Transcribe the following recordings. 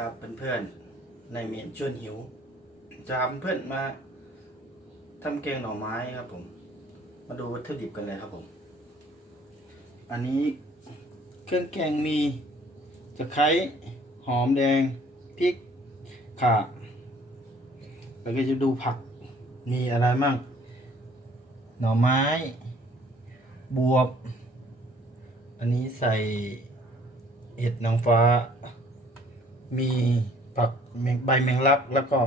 ครับเพื่อนๆในเมียนชวนหิว จะพาเพื่อนมาทำแกงหน่อไม้ครับผม มาดูวัตถุดิบกันเลยครับผม อันนี้เครื่องแกงมีตะไคร้หอมแดงพริกข่าแล้วก็จะดูผักมีอะไรมั่ง หน่อไม้ บวบ อันนี้ใส่เห็ดนางฟ้า มีผักใบแมงลักแล้วก็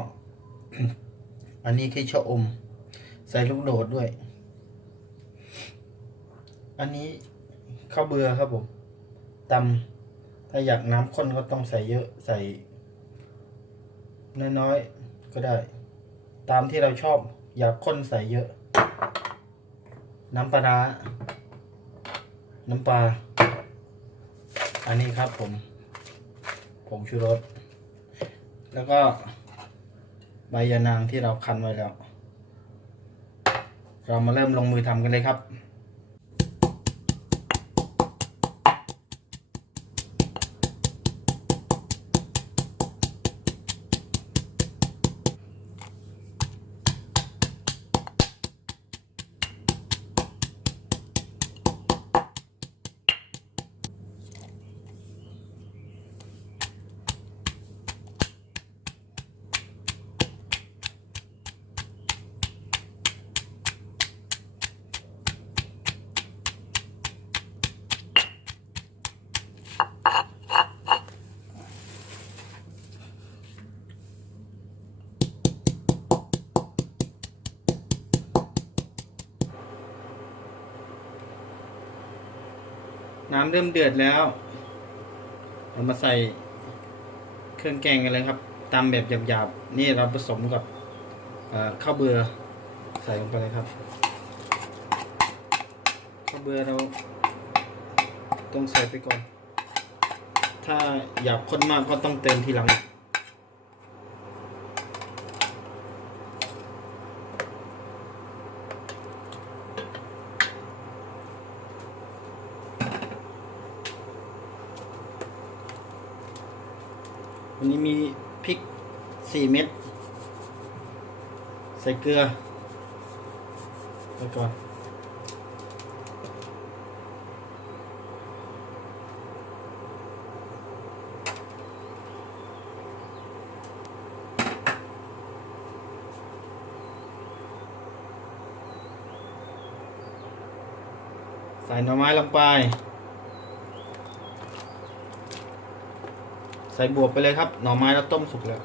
อันนี้คือชะอม ใส่ลูกโดดด้วย อันนี้ข้าวเบือครับผมตำถ้าอยากน้ำข้นก็ต้องใส่เยอะใส่ น้อยๆ ก็ได้ ตามที่เราชอบอยากข้นใส่เยอะ น้ำปลา น้ำปลา อันนี้ครับผม ผงชูรส แล้วก็ใบยานางที่เราคั้นไว้แล้ว เรามาเริ่มลงมือทำกันเลยครับ น้ำเริ่มเดือดแล้ว เรามาใส่เครื่องแกงกันเลยครับตามแบบหยาบๆ นี่เราผสมกับข้าวเบือใส่ลงไปเลยครับ ข้าวเบือเราต้องใส่ไปก่อน ถ้าหยาบข้นมากก็ต้องเติมทีหลัง วันนี้มีพริกสี่เม็ด ใส่เกลือไปก่อนใส่หน่อไม้ลงไป ส่บวบไปเลยครับ หน่อไม้เราต้มสุกแล้ว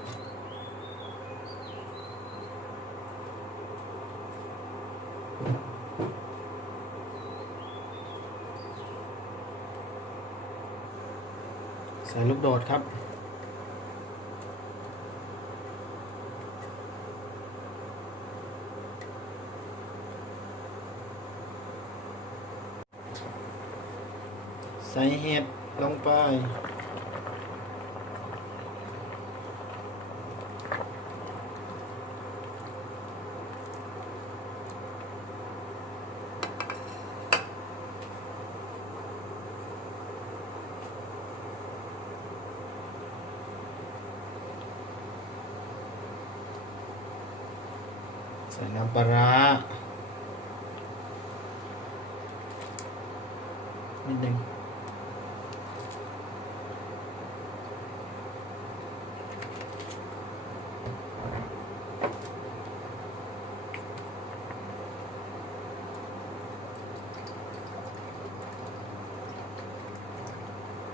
ใส่ลูกโดดครับใส่เห็ดลงไป ใส่น้ำปลาร้านิดนึง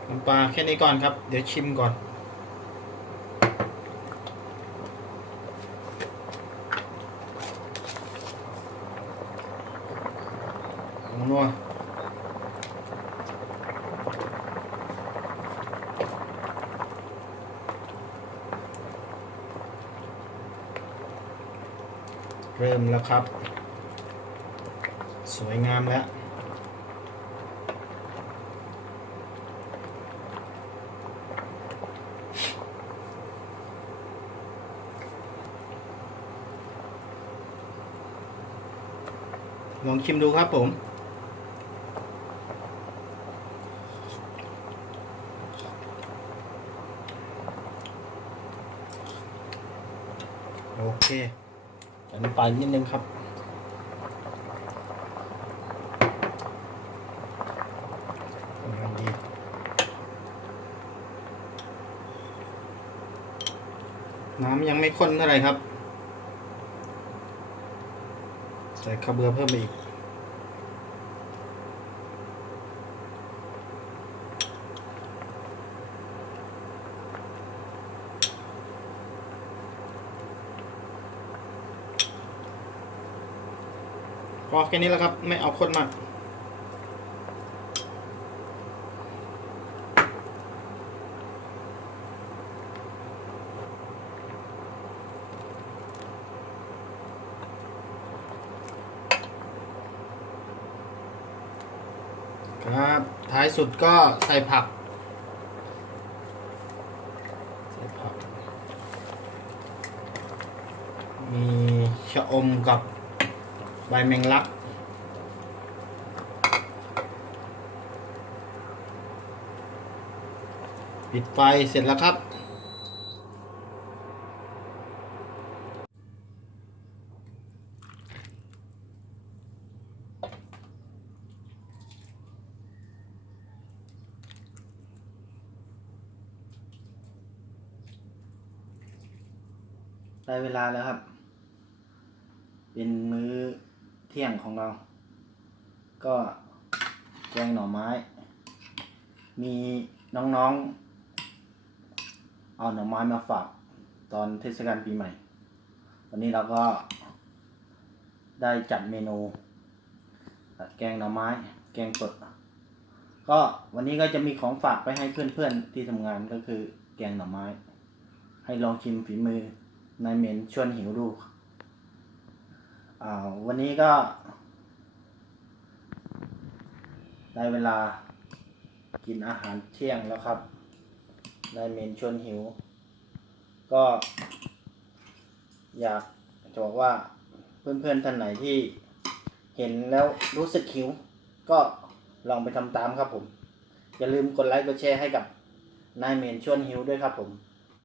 น้ำปลาแค่นี้ก่อนครับ เดี๋ยวชิมก่อน นัวเริ่มแล้วครับ สวยงามแล้วลองชิมดูครับผม ใส่น้ำปลานิดนึงครับดีน้ำยังไม่ข้นเท่าไหร่ครับ ใส่ข้าวเบือเพิ่มไปอีก พอแค่นี้แล้วครับ ไม่เอาข้นมากครับท้ายสุดก็ใส่ผัก ใส่ผัก มีชะอมกับ ใบแมงลัก ปิดไฟเสร็จแล้วครับ ได้เวลาแล้วครับ เป็นมื้อ เที่ยงของเรา ก็แกงหน่อไม้ มีน้องๆ เอาหน่อไม้มาฝากตอนเทศกาลปีใหม่ วันนี้เราก็ได้จัดเมนู แกงหน่อไม้ แกงสด ก็วันนี้ก็จะมีของฝากไปให้เพื่อนๆที่ทำงานก็คือแกงหน่อไม้ ให้ลองชิมฝีมือนายเหม็นชวนหิวดู วันนี้ก็ ได้เวลากินอาหารเที่ยงแล้วครับนายเมนชวนหิว ก็ อยากจะบอกว่าเพื่อนๆท่านไหนที่เห็นแล้วรู้สึกหิว ก็ลองไปทำตามครับผม อย่าลืมกดไลค์กดแชร์ให้กับนายเมนชวนหิวด้วยครับผม